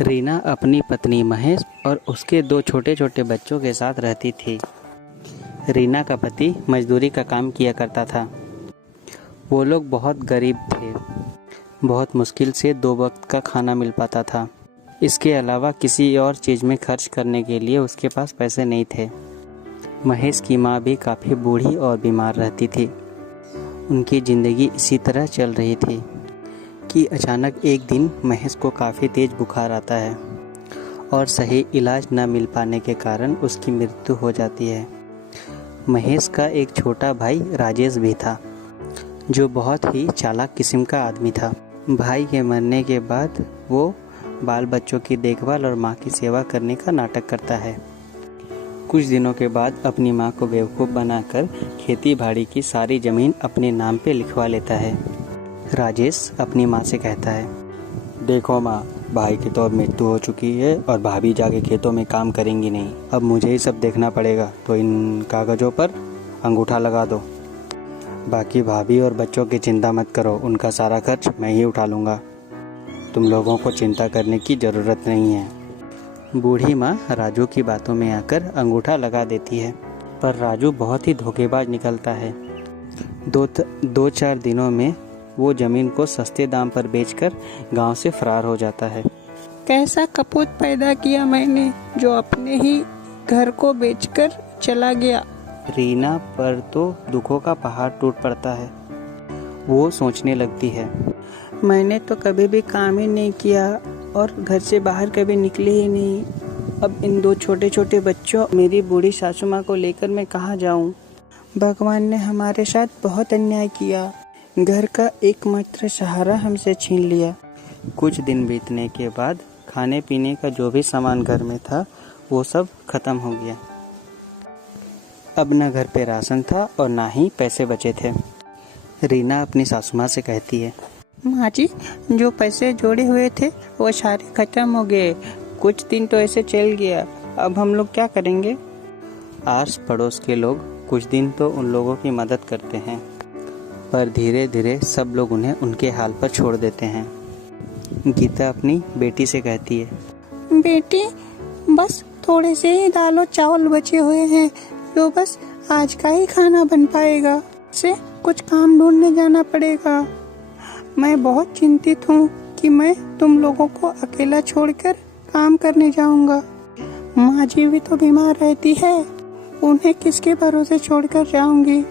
रीना अपनी पत्नी महेश और उसके दो छोटे छोटे बच्चों के साथ रहती थी। रीना का पति मजदूरी का काम किया करता था। वो लोग बहुत गरीब थे। बहुत मुश्किल से 2 वक्त का खाना मिल पाता था। इसके अलावा किसी और चीज़ में खर्च करने के लिए उसके पास पैसे नहीं थे। महेश की माँ भी काफ़ी बूढ़ी और बीमार रहती थी। उनकी ज़िंदगी इसी तरह चल रही थी कि अचानक एक दिन महेश को काफ़ी तेज़ बुखार आता है और सही इलाज न मिल पाने के कारण उसकी मृत्यु हो जाती है। महेश का एक छोटा भाई राजेश भी था, जो बहुत ही चालाक किस्म का आदमी था। भाई के मरने के बाद वो बाल बच्चों की देखभाल और माँ की सेवा करने का नाटक करता है। कुछ दिनों के बाद अपनी माँ को बेवकूफ़ बनाकर खेती बाड़ी की सारी ज़मीन अपने नाम पे लिखवा लेता है। राजेश अपनी माँ से कहता है, देखो माँ, भाई की तो अब मृत्यु हो चुकी है और भाभी जाके खेतों में काम करेंगी नहीं। अब मुझे ही सब देखना पड़ेगा, तो इन कागज़ों पर अंगूठा लगा दो। बाकी भाभी और बच्चों की चिंता मत करो, उनका सारा खर्च मैं ही उठा लूँगा। तुम लोगों को चिंता करने की ज़रूरत नहीं है। बूढ़ी माँ राजू की बातों में आकर अंगूठा लगा देती है, पर राजू बहुत ही धोखेबाज निकलता है। 2-4 दिनों में वो ज़मीन को सस्ते दाम पर बेचकर गांव से फरार हो जाता है। कैसा कपूत पैदा किया मैंने, जो अपने ही घर को बेचकर चला गया। रीना पर तो दुखों का पहाड़ टूट पड़ता है। वो सोचने लगती है, मैंने तो कभी भी काम ही नहीं किया और घर से बाहर कभी निकले ही नहीं। अब इन 2 छोटे छोटे बच्चों, मेरी बूढ़ी सासू माँ को लेकर मैं कहाँ जाऊँ। भगवान ने हमारे साथ बहुत अन्याय किया। घर का एकमात्र सहारा हमसे छीन लिया। कुछ दिन बीतने के बाद खाने पीने का जो भी सामान घर में था वो सब खत्म हो गया। अब न घर पे राशन था और ना ही पैसे बचे थे। रीना अपनी सासू माँ से कहती है, माँ जी, जो पैसे जोड़े हुए थे वो सारे खत्म हो गए। कुछ दिन तो ऐसे चल गया, अब हम लोग क्या करेंगे। आस पड़ोस के लोग कुछ दिन तो उन लोगों की मदद करते हैं, पर धीरे धीरे सब लोग उन्हें उनके हाल पर छोड़ देते हैं। गीता अपनी बेटी से कहती है, बेटी, बस थोड़े से ही दाल और चावल बचे हुए हैं, जो बस आज का ही खाना बन पाएगा। से कुछ काम ढूंढने जाना पड़ेगा। मैं बहुत चिंतित हूँ कि मैं तुम लोगों को अकेला छोड़कर काम करने जाऊंगा। माँ जी भी तो बीमार रहती है, उन्हें किसके भरोसे छोड़कर जाऊंगी।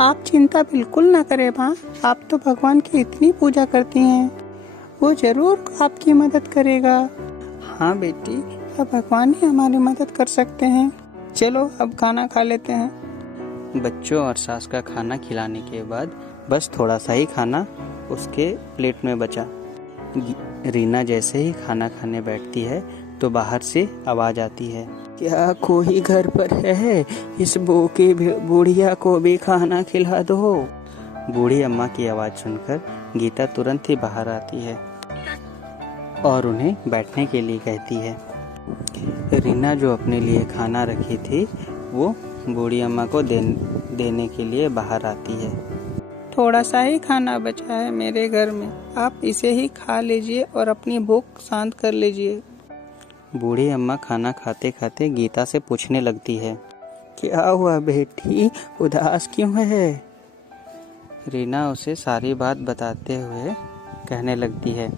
आप चिंता बिल्कुल ना करें माँ, आप तो भगवान की इतनी पूजा करती हैं, वो जरूर आपकी मदद करेगा। हाँ बेटी, अब भगवान ही हमारी मदद कर सकते हैं। चलो अब खाना खा लेते हैं। बच्चों और सास का खाना खिलाने के बाद बस थोड़ा सा ही खाना उसके प्लेट में बचा। रीना जैसे ही खाना खाने बैठती है तो बाहर से आवाज़ आती है, क्या कोई घर पर है? इस भूखी बुढ़िया को भी खाना खिला दो। बूढ़ी अम्मा की आवाज़ सुनकर गीता तुरंत ही बाहर आती है और उन्हें बैठने के लिए कहती है। रीना जो अपने लिए खाना रखी थी वो बूढ़ी अम्मा को देने के लिए बाहर आती है। थोड़ा सा ही खाना बचा है मेरे घर में, आप इसे ही खा लीजिए और अपनी भूख शांत कर लीजिए। बूढ़ी अम्मा खाना खाते खाते गीता से पूछने लगती है, क्या हुआ बेटी, उदास क्यों है। रीना उसे सारी बात बताते हुए कहने लगती है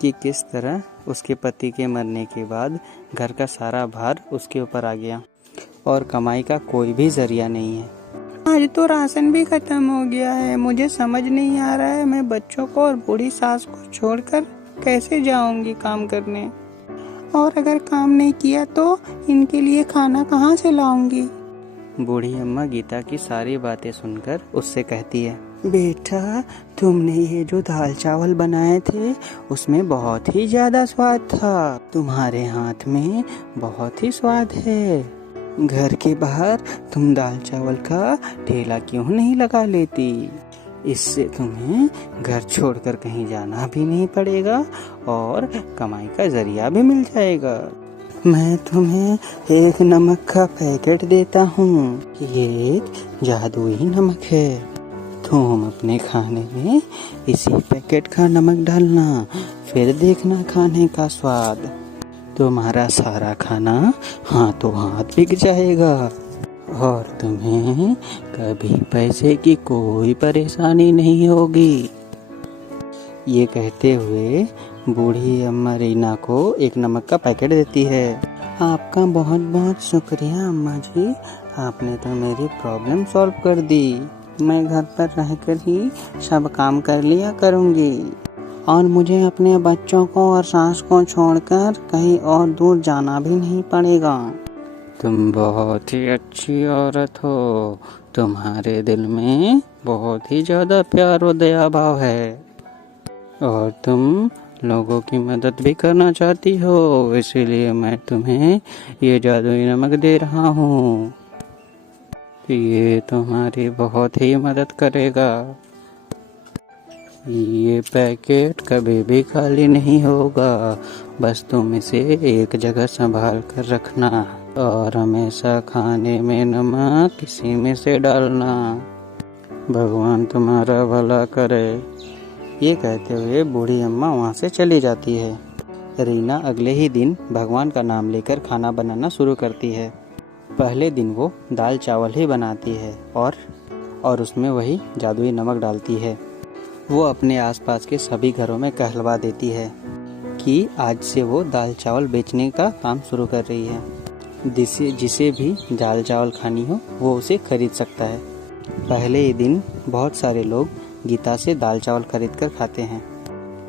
कि किस तरह उसके पति के मरने के बाद घर का सारा भार उसके ऊपर आ गया और कमाई का कोई भी जरिया नहीं है। आज तो राशन भी खत्म हो गया है। मुझे समझ नहीं आ रहा है, मैं बच्चों को और बूढ़ी सास को छोड़कर कैसे जाऊंगी काम करने, और अगर काम नहीं किया तो इनके लिए खाना कहाँ से लाऊंगी। बूढ़ी अम्मा गीता की सारी बातें सुनकर उससे कहती है, बेटा, तुमने ये जो दाल चावल बनाए थे उसमें बहुत ही ज्यादा स्वाद था। तुम्हारे हाथ में बहुत ही स्वाद है। घर के बाहर तुम दाल चावल का ठेला क्यों नहीं लगा लेती। इससे तुम्हें घर छोड़कर कहीं जाना भी नहीं पड़ेगा और कमाई का जरिया भी मिल जाएगा। मैं तुम्हें एक नमक का पैकेट देता हूँ, ये एक जादुई नमक है। तुम अपने खाने में इसी पैकेट का नमक डालना, फिर देखना खाने का स्वाद। तुम्हारा सारा खाना हाथों हाथ बिक जाएगा और तुम्हें कभी पैसे की कोई परेशानी नहीं होगी। ये कहते हुए बूढ़ी अम्मा रीना को एक नमक का पैकेट देती है। आपका बहुत बहुत शुक्रिया अम्मा जी, आपने तो मेरी प्रॉब्लम सॉल्व कर दी। मैं घर पर रहकर ही सब काम कर लिया करूँगी और मुझे अपने बच्चों को और सास को छोड़कर कहीं और दूर जाना भी नहीं पड़ेगा। तुम बहुत ही अच्छी औरत हो, तुम्हारे दिल में बहुत ही ज़्यादा प्यार और दया भाव है और तुम लोगों की मदद भी करना चाहती हो, इसीलिए मैं तुम्हें ये जादुई नमक दे रहा हूँ। ये तुम्हारी बहुत ही मदद करेगा। ये पैकेट कभी भी खाली नहीं होगा, बस तुम इसे एक जगह संभाल कर रखना और हमेशा खाने में नमक किसी में से डालना। भगवान तुम्हारा भला करे। ये कहते हुए बूढ़ी अम्मा वहाँ से चली जाती है। रीना अगले ही दिन भगवान का नाम लेकर खाना बनाना शुरू करती है। पहले दिन वो दाल चावल ही बनाती है और उसमें वही जादुई नमक डालती है। वो अपने आसपास के सभी घरों में कहलवा देती है कि आज से वो दाल चावल बेचने का काम शुरू कर रही है। जिसे भी दाल चावल खानी हो वो उसे खरीद सकता है। पहले ही दिन बहुत सारे लोग गीता से दाल चावल खरीद कर खाते हैं,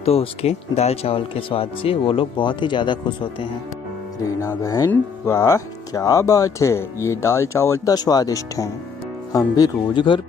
तो उसके दाल चावल के स्वाद से वो लोग बहुत ही ज़्यादा खुश होते हैं। रीना बहन, वाह क्या बात है, ये दाल चावल तो स्वादिष्ट हैं। हम भी रोज घर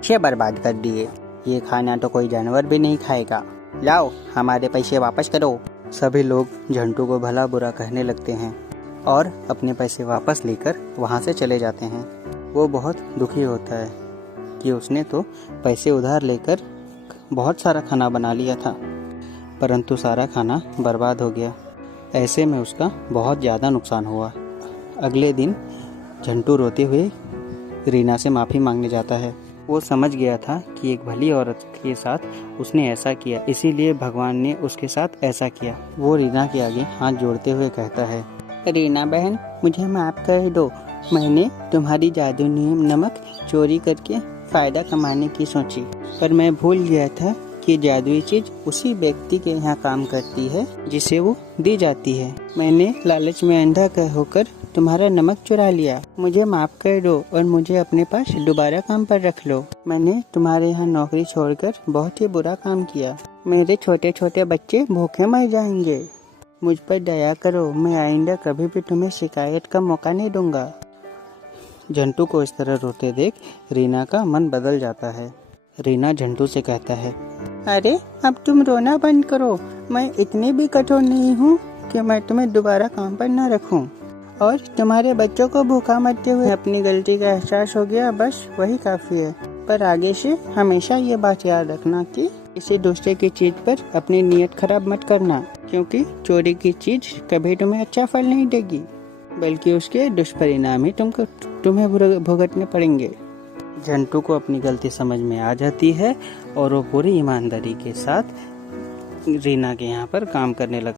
पैसे बर्बाद कर दिए। ये खाना तो कोई जानवर भी नहीं खाएगा। लाओ हमारे पैसे वापस करो। सभी लोग झंटू को भला बुरा कहने लगते हैं और अपने पैसे वापस लेकर वहाँ से चले जाते हैं। वो बहुत दुखी होता है कि उसने तो पैसे उधार लेकर बहुत सारा खाना बना लिया था, परंतु सारा खाना बर्बाद हो गया। ऐसे में उसका बहुत ज़्यादा नुकसान हुआ। अगले दिन झंटू रोते हुए रीना से माफ़ी मांगने जाता है। वो समझ गया था कि एक भली औरत के साथ उसने ऐसा किया, इसीलिए भगवान ने उसके साथ ऐसा किया। वो रीना के आगे हाथ जोड़ते हुए कहता है, रीना बहन, मुझे माफ़ कर दो। मैंने तुम्हारी जादू नमक चोरी करके फ़ायदा कमाने की सोची, पर मैं भूल गया था कि जादुई चीज़ उसी व्यक्ति के यहाँ काम करती है जिसे वो दी जाती है। मैंने लालच में अंधा होकर तुम्हारा नमक चुरा लिया। मुझे माफ़ कर दो और मुझे अपने पास दोबारा काम पर रख लो। मैंने तुम्हारे यहाँ नौकरी छोड़कर बहुत ही बुरा काम किया। मेरे छोटे छोटे बच्चे भूखे मर जाएंगे। मुझ पर दया करो। मैं आइंदा कभी भी तुम्हें शिकायत का मौका नहीं दूंगा। झंटू को इस तरह रोते देख रीना का मन बदल जाता है। रीना झंटू से कहता है, अरे अब तुम रोना बंद करो। मैं इतनी भी कठोर नहीं हूँ कि मैं तुम्हें दोबारा काम पर न रखूँ, और तुम्हारे बच्चों को भूखा मरते हुए अपनी गलती का एहसास हो गया, बस वही काफ़ी है। पर आगे से हमेशा ये बात याद रखना कि किसी दूसरे की चीज़ पर अपनी नीयत खराब मत करना, क्योंकि चोरी की चीज़ कभी तुम्हें अच्छा फल नहीं देगी, बल्कि उसके दुष्परिणाम ही तुम्हें भुगतने पड़ेंगे। झंटू को अपनी गलती समझ में आ जाती है और वो पूरी ईमानदारी के साथ रीना के यहाँ पर काम करने लगता है।